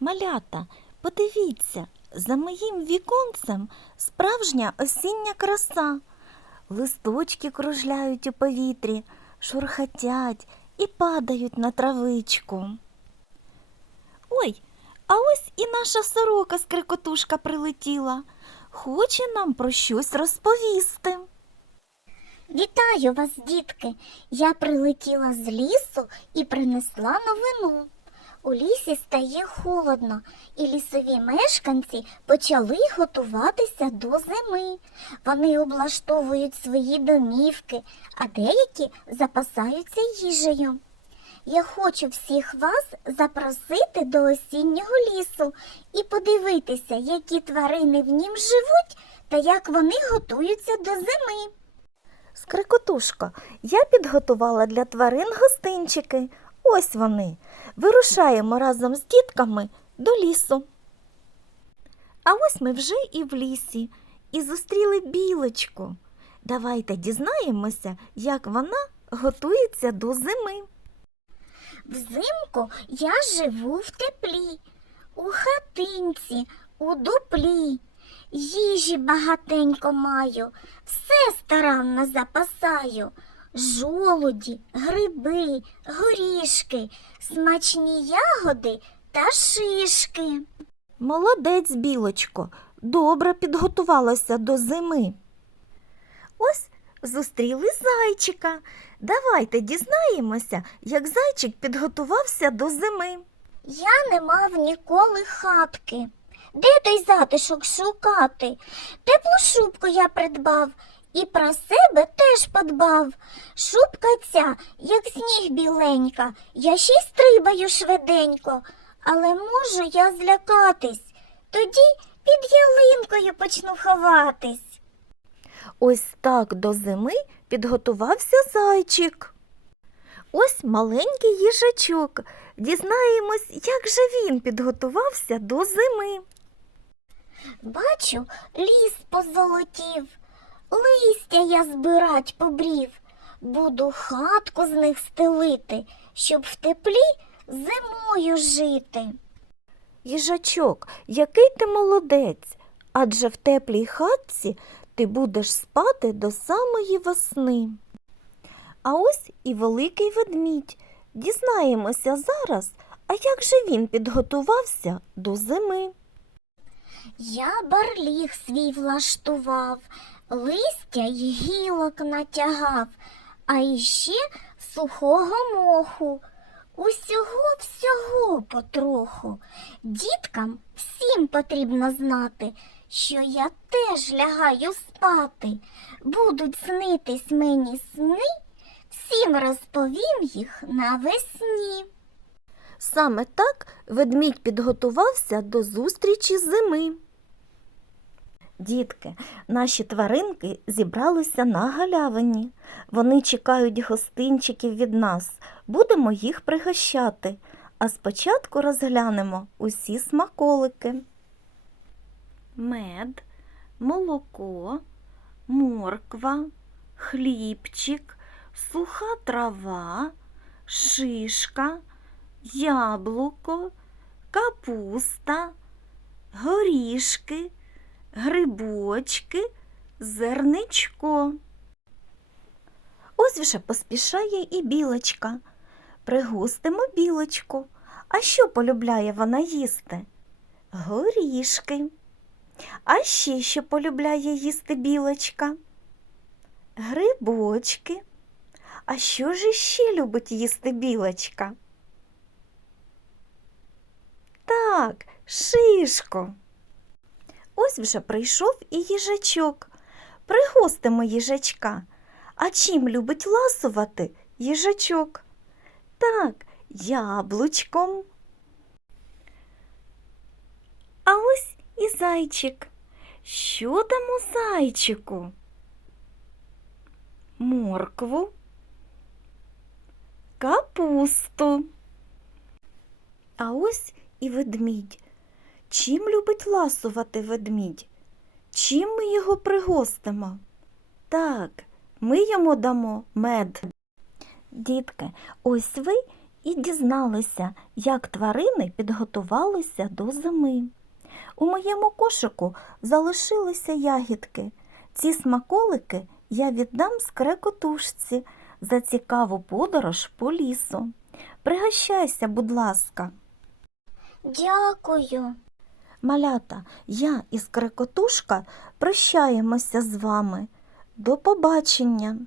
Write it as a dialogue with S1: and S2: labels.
S1: Малята, подивіться, за моїм віконцем справжня осіння краса. Листочки кружляють у повітрі, шурхотять і падають на травичку. Ой, а ось і наша сорока скрикотушка прилетіла. Хоче нам про щось розповісти.
S2: Вітаю вас, дітки! Я прилетіла з лісу і принесла новину. У лісі стає холодно, і лісові мешканці почали готуватися до зими. Вони облаштовують свої домівки, а деякі запасаються їжею. Я хочу всіх вас запросити до осіннього лісу і подивитися, які тварини в нім живуть та як вони готуються до зими.
S1: Скрикотушко, я підготувала для тварин гостинчики. Ось вони. Вирушаємо разом з дітками до лісу. А ось ми вже і в лісі, і зустріли білочку. Давайте дізнаємося, як вона готується до зими.
S2: Взимку я живу в теплі, у хатинці, у дуплі. Їжі багатенько маю, все старанно запасаю. Жолуді, гриби, горішки, смачні ягоди та шишки.
S1: Молодець, білочко, добре підготувалася до зими. Ось зустріли зайчика. Давайте дізнаємося, як зайчик підготувався до зими.
S2: Я не мав ніколи хатки. Де той затишок шукати? Теплу шубку я придбав і про себе теж подбав. Шубка ця, як сніг біленька, я ще й стрибаю швиденько, але можу я злякатись. Тоді під ялинкою почну ховатись.
S1: Ось так до зими підготувався зайчик. Ось маленький їжачок. Дізнаємось, як же він підготувався до зими.
S2: Бачу, ліс позолотів, листя я збирать побрів, буду хатку з них стелити, щоб в теплі зимою жити.
S1: Їжачок, який ти молодець, адже в теплій хатці ти будеш спати до самої весни. А ось і великий ведмідь. Дізнаємося зараз, а як же він підготувався до зими.
S2: Я барліг свій влаштував, листя й гілок натягав, а іще сухого моху. Усього всього потроху. Діткам всім потрібно знати, що я теж лягаю спати. Будуть снитись мені сни, всім розповім їх навесні.
S1: Саме так ведмідь підготувався до зустрічі зими. Дітки, наші тваринки зібралися на галявині. Вони чекають гостинчиків від нас. Будемо їх пригощати. А спочатку розглянемо усі смаколики. Мед, молоко, морква, хлібчик, суха трава, шишка, яблуко, капуста, горішки, грибочки, зерничко. Ось вже поспішає і білочка. Пригостимо білочку. А що полюбляє вона їсти? Горішки. А ще що полюбляє їсти білочка? Грибочки. А що ж іще любить їсти білочка? Так, шишку. Ось вже прийшов і їжачок. Пригостимо їжачка. А чим любить ласувати їжачок? Так, яблучком. А ось і зайчик. Що там у зайчику? Моркву, капусту. А ось і ведмідь. Чим любить ласувати ведмідь? Чим ми його пригостимо? Так, ми йому дамо мед. Дітки, ось ви і дізналися, як тварини підготувалися до зими. У моєму кошику залишилися ягідки. Ці смаколики я віддам скрекотушці за цікаву подорож по лісу. Пригощайся, будь ласка.
S2: Дякую.
S1: Малята, я і скрекотушка прощаємося з вами. До побачення!